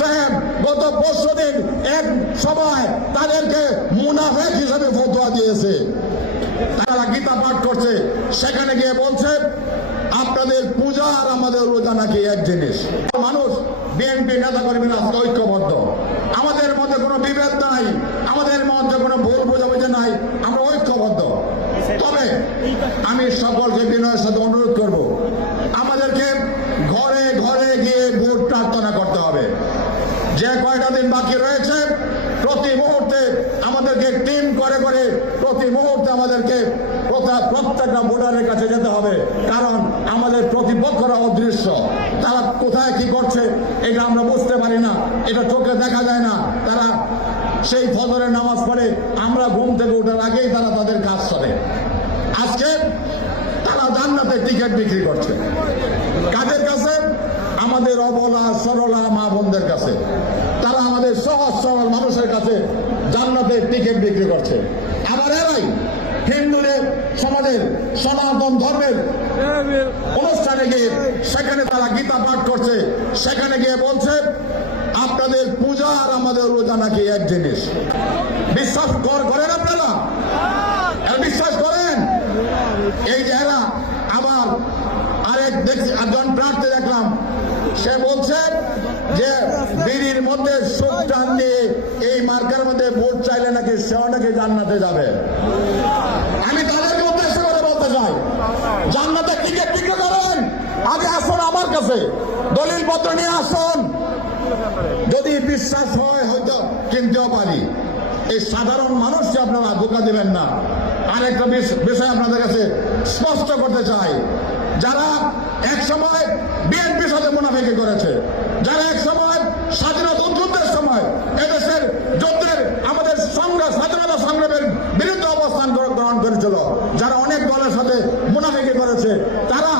সাহেব গত 5 দিন এক সময় তাদেরকে মুনাফেক হিসেবে ফতোয়া দিয়েছে। তারা গীতা পাঠ করছে, সেখানে গিয়ে বলছে আপনাদের পূজা আর আমাদের রোজা নাকি এক জিনিস। মানুষ বিএনপি নেতা কর্মীরা ঐক্যবদ্ধ, আমাদের মধ্যে কোনো বিভেদ নাই, আমাদের মধ্যে কোনো ভুল বোঝাবুঝি নাই, আমরা ঐক্যবদ্ধ। তবে আমি সকলকে বিনয়ের সাথে অনুরোধ করব, আমাদেরকে ঘরে ঘরে গিয়ে ভোট প্রার্থনা করতে হবে। যে কয়টা দিন বাকি রয়েছে প্রতি মুহূর্তে আমাদেরকে টিম করে করে প্রতি মুহূর্তে আমাদেরকে প্রত্যেকটা ভোটারের কাছে যেতে হবে, কারণ আমাদের প্রতিপক্ষরা অদৃশ্য। তারা কোথায় কি করছে এটা আমরা বুঝতে পারি না, এটা চোখে দেখা যায় না। তারা সেই ফজরের নামাজ পড়ে, আমরা ঘুম থেকে ওঠার আগেই তারা তাদের কাজ করে। আজকে তারা জান্নাতের টিকিট বিক্রি করছে কাদের কাছে? আমাদের অবলা সরলা মা বোনদের কাছে। তারা আমাদের সহজ সরল মানুষের কাছে জান্নাতের টিকিট বিক্রি করছে। আবার এরাই হিন্দুদের সমাজের সনাতন ধর্মের অনুষ্ঠানে গিয়ে সেখানে তারা গীতা পাঠ করছে, সেখানে গিয়ে বলছে আপনাদের পূজা আর আমাদের রোজা নাকি এক জিনিস। বিশ্বাস করেন আপনারা? বিশ্বাস করেন? এই যে এরা আবার একজন প্রার্থী দেখলাম, সে বলছে যে বিড়ির মধ্যে সুখ টান দিয়ে এই মার্কের মধ্যে ভোট চাইলে নাকি সেও নাকি জান্নাতে যাবে। আমি তাদেরকে উদ্দেশ্য করে বলতে চাই, জান্নাতে টিকিট বিক্রি করেন, আগে আসুন আমার কাছে, দলিল পত্র নিয়ে আসুন। যদি বিশ্বাস হয় হয়তো কিনতেও পারি। এই সাধারণ মানুষকে আপনারা ধোঁকা দিবেন না। আরেকটা বিষয় আপনাদের কাছে স্পষ্ট করতে চাই, যারা এক সময় বিএনপির সাথে মুনাফিকি করেছে, যারা এক সময় স্বাধীনতা যুদ্ধের সময় এদেশের যুদ্ধের আমাদের স্বাধীনতা সংগ্রামের বিরুদ্ধে অবস্থান গ্রহণ করেছিল, যারা অনেক দলের সাথে মুনাফিকি করেছে, তারা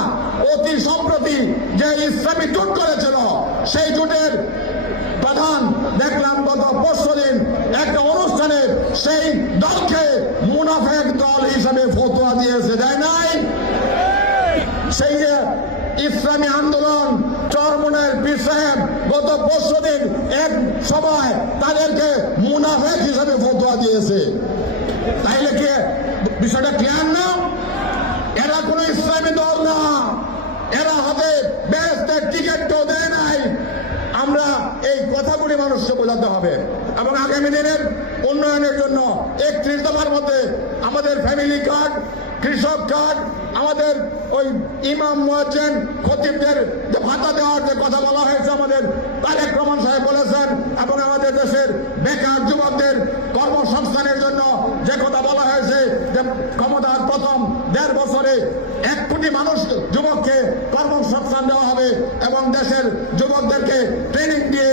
অতি সম্প্রতি যে ইসলামী জোট করেছিল, সেই জোটের প্রধান দেখলাম গত 5 দিন একটা অনুষ্ঠানে সেই দলকে মুনাফেক দল হিসেবে ফতোয়া দিয়েছে, দেয় নাই? সেই যে ইসলামী আন্দোলন চরমনের পীর সাহেব গত 5 দিন এক সময় তাদেরকে মুনাফেক হিসেবে ফতোয়া দিয়েছে। তাইলে কি বিষয়টা ক্লিয়ার না? এরা কোন ইসলামী দল না, এরা হাতে বেহেশতের টিকিটও দেয় নাই। আমরা এই কথাগুলি মানুষকে বোঝাতে হবে এবং আগামী দিনের উন্নয়নের জন্য 31 দফার মধ্যে আমাদের ফ্যামিলি কার্ড, কৃষক কার্ড, আমাদের ওই ইমাম মুয়াজ্জিন খতিবদের যে ভাতা দেওয়ার যে কথা বলা হয়েছে, আমাদের তারেক রহমান সাহেব বলেছেন, এবং আমাদের দেশের বেকার যুবকদের কর্মসংস্থানের জন্য যে কথা বলা হয়েছে যে ক্ষমতার প্রথম 1.5 বছরে 1 কোটি মানুষ যুবককে কর্মসংস্থান দেওয়া হবে এবং দেশের যুবকদেরকে ট্রেনিং দিয়ে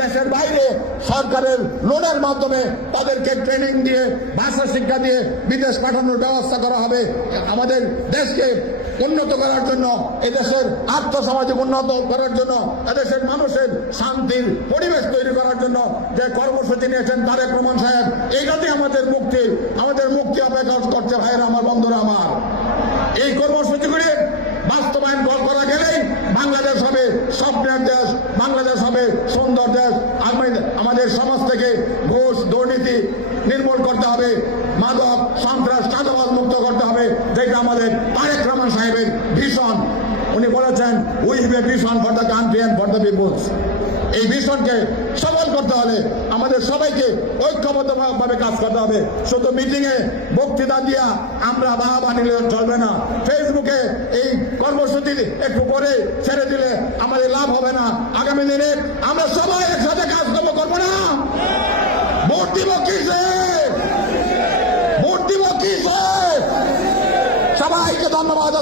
দেশের বাইরে সরকারের লোনের মাধ্যমে তাদেরকে ট্রেনিং দিয়ে ভাষা শিক্ষা দিয়ে বিদেশ পাঠানোর ব্যবস্থা করা হবে। আমাদের দেশকে উন্নত করার জন্য, এদেশের আর্থসামাজিক উন্নত করার জন্য, এদেশের মানুষের শান্তির পরিবেশ তৈরি করার জন্য যে কর্মসূচি নিয়েছেন তারেক রহমান সাহেব, এইটাতে আমাদের মুক্তি অপেক্ষা করছে। ভাইরা আমার, বন্ধুরা আমার, এই কর্মসূচিগুলি বাস্তবায়ন করা গেলেই বাংলাদেশ হবে স্বপ্নের দেশ, বাংলাদেশ হবে সুন্দর দেশ। আমাদের সমাজ থেকে ঘুষ দুর্নীতি নির্মূল করতে হবে, মাদক সন্ত্রাস চাঁদাবাজ মুক্ত করতে হবে, যেটা আমাদের তারেক রহমান সাহেবের ভিশন। উনি বলেছেন we have a vision for the country and for the peoples. এই ভিশনকে সফল করতে হলে আমাদের সবাইকে ঐক্যবদ্ধভাবে কাজ করতে হবে। শুধু মিটিংয়ে বক্তৃতা দিয়া আমরা বাহবা নিলে চলবে না, ফেসবুকে এই কর্মসূচি একটু করে ছেড়ে দিলে আমাদের লাভ হবে না। আগামী দিনে আমরা সবাই একসাথে কাজ করবো না? ভোট দিব কিসে? ভোট দিব কিসে? সবাইকে ধন্যবাদ।